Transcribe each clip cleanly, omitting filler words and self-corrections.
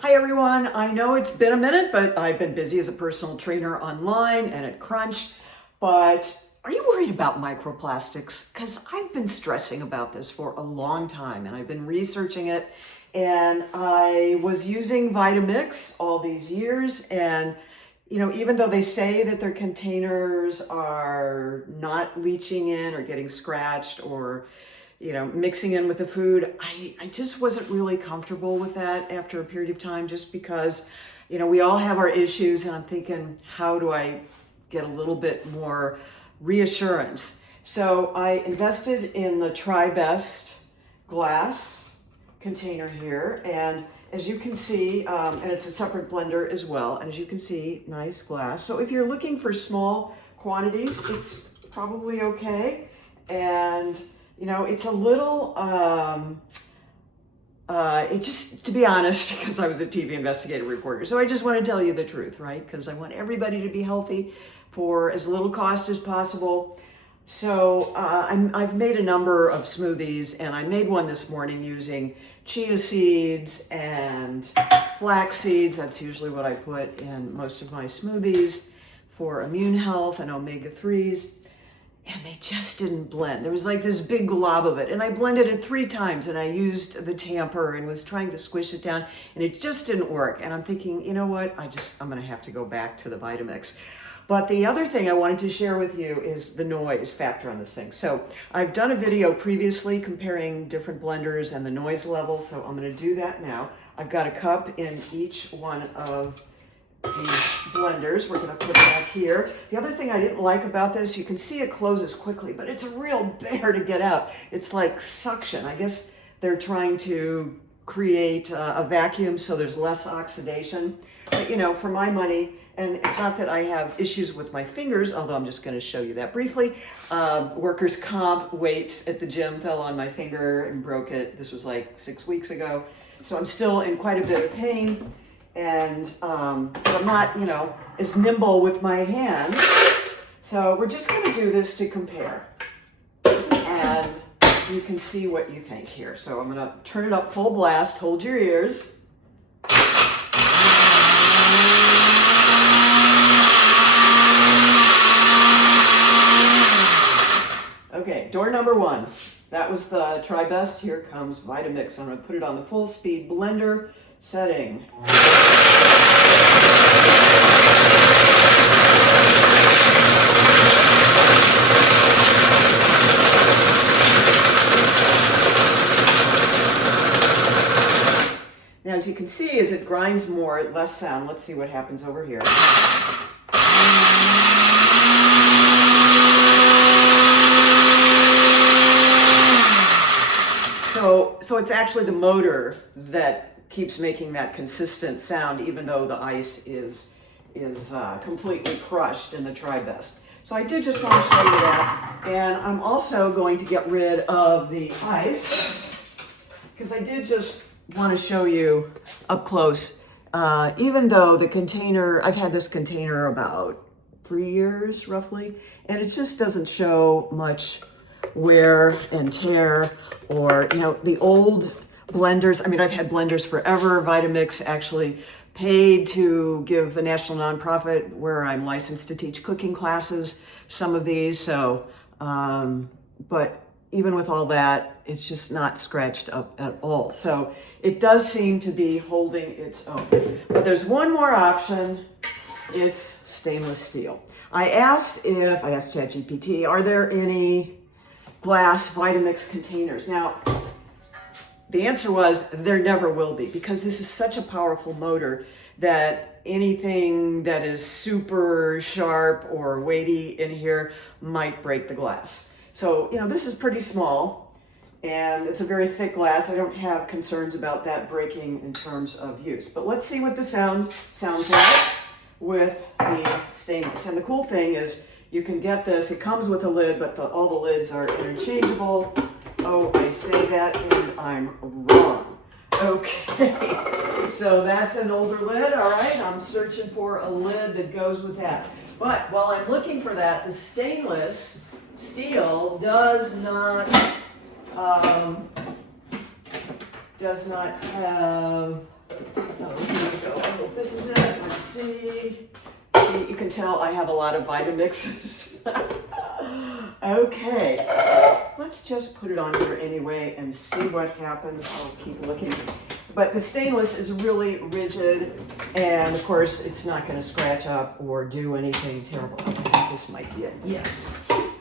Hi everyone, I know it's been a minute, but I've been busy as a personal trainer online and at Crunch. But are you worried about microplastics? Because I've been stressing about this for a long time and I've been researching it. And I was using Vitamix all these years, and even though they say that their containers are not leaching in or getting scratched or mixing in with the food, I just wasn't really comfortable with that after a period of time, just because, we all have our issues, and I'm thinking, how do I get a little bit more reassurance? So I invested in the Tribest glass container here, and as you can see, and it's a separate blender as well, and as you can see, nice glass. So if you're looking for small quantities, it's probably okay. And it's a little, it just, to be honest, because I was a TV investigative reporter, so I just want to tell you the truth, right? Because I want everybody to be healthy for as little cost as possible. So I've made a number of smoothies, and I made one this morning using chia seeds and flax seeds. That's usually what I put in most of my smoothies for immune health and omega-3s. And they just didn't blend. There was like this big glob of it. And I blended it 3 times, and I used the tamper and was trying to squish it down, and it just didn't work. And I'm thinking, you know what? I'm gonna have to go back to the Vitamix. But the other thing I wanted to share with you is the noise factor on this thing. So I've done a video previously comparing different blenders and the noise levels, so I'm gonna do that now. I've got a cup in each one of these blenders. We're going to put that here. The other thing I didn't like about this, you can see it closes quickly, but it's a real bear to get out. It's like suction. I guess they're trying to create a vacuum so there's less oxidation. But for my money, and it's not that I have issues with my fingers, although I'm just going to show you that briefly. Workers' comp weights at the gym fell on my finger and broke it. This was like 6 weeks ago. So I'm still in quite a bit of pain. And but I'm not, as nimble with my hands. So we're just going to do this to compare, and you can see what you think here. So I'm going to turn it up full blast. Hold your ears. Okay, door number 1. That was the Tribest. Here comes Vitamix. I'm going to put it on the full speed blender setting. Now, as you can see, as it grinds more, less sound. Let's see what happens over here. So it's actually the motor that keeps making that consistent sound, even though the ice is completely crushed in the Tribest. So I did just want to show you that. And I'm also going to get rid of the ice, because I did just want to show you up close. Even though the container, I've had this container about 3 years roughly, and it just doesn't show much wear and tear, or the old blenders. I mean, I've had blenders forever. Vitamix actually paid to give the national nonprofit where I'm licensed to teach cooking classes some of these. So but even with all that, it's just not scratched up at all. So it does seem to be holding its own. But there's one more option. It's stainless steel. I asked ChatGPT, are there any glass Vitamix containers? Now, the answer was there never will be, because this is such a powerful motor that anything that is super sharp or weighty in here might break the glass. So, this is pretty small, and it's a very thick glass. I don't have concerns about that breaking in terms of use. But let's see what the sounds like with the stainless. And the cool thing is you can get this, it comes with a lid, but all the lids are interchangeable. Oh, I say that and I'm wrong. Okay, so that's an older lid. All right, I'm searching for a lid that goes with that. But while I'm looking for that, the stainless steel does not have, oh, this is it. Let's see. See, you can tell I have a lot of Vitamixes. Okay, let's just put it on here anyway and see what happens. I'll keep looking. But the stainless is really rigid, and of course it's not going to scratch up or do anything terrible. I think this might be it. Yes.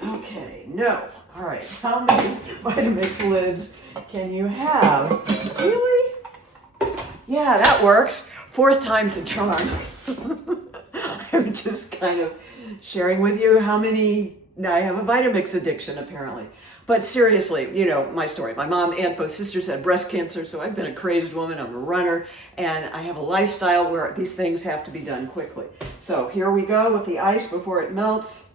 Okay, no. All right, how many Vitamix lids can you have? Really? Yeah, that works. 4th time's the charm. I'm just kind of sharing with you how many, I have a Vitamix addiction apparently. But seriously, you know, my story. My mom and both sisters had breast cancer, so I've been a crazed woman. I'm a runner, and I have a lifestyle where these things have to be done quickly. So here we go with the ice before it melts.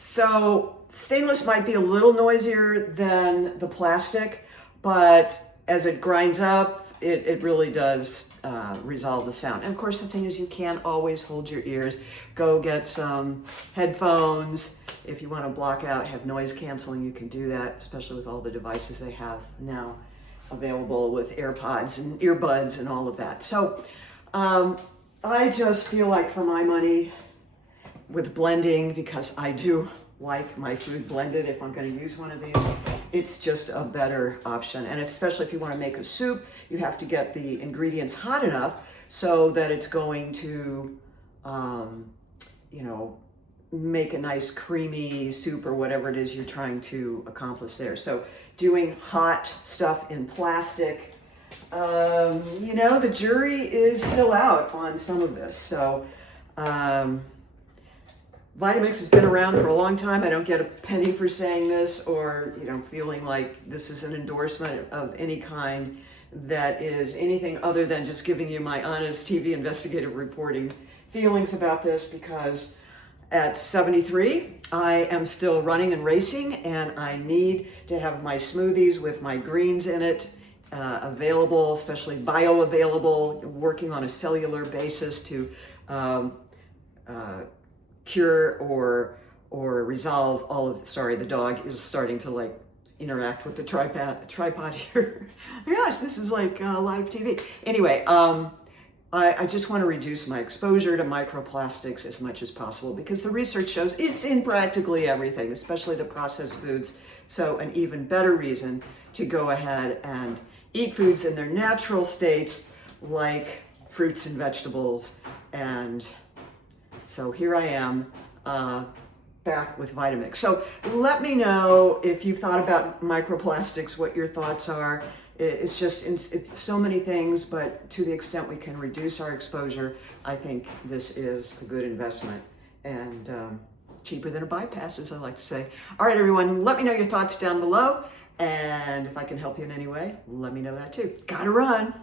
So stainless might be a little noisier than the plastic, but as it grinds up, it really does resolve the sound. And of course, the thing is you can't always hold your ears. Go get some headphones. If you want to block out, have noise canceling, you can do that, especially with all the devices they have now available with AirPods and earbuds and all of that. So I just feel like for my money with blending, because I do like my food blended if I'm going to use one of these, it's just a better option. And especially if you want to make a soup, you have to get the ingredients hot enough so that it's going to, you know, make a nice creamy soup or whatever it is you're trying to accomplish there. So doing hot stuff in plastic, you know, the jury is still out on some of this. So Vitamix has been around for a long time. I don't get a penny for saying this or, you know, feeling like this is an endorsement of any kind that is anything other than just giving you my honest TV investigative reporting feelings about this, because at 73, I am still running and racing, and I need to have my smoothies with my greens in it available, especially bioavailable, working on a cellular basis to cure or resolve all of, sorry, the dog is starting to like interact with the tripod here. Gosh, this is like live TV. Anyway, I just want to reduce my exposure to microplastics as much as possible, because the research shows it's in practically everything, especially the processed foods. So an even better reason to go ahead and eat foods in their natural states, like fruits and vegetables. And so here I am, back with Vitamix. So let me know if you've thought about microplastics, what your thoughts are. It's just, it's so many things, but to the extent we can reduce our exposure, I think this is a good investment, and cheaper than a bypass, as I like to say. All right, everyone, let me know your thoughts down below, and if I can help you in any way, let me know that too. Gotta run.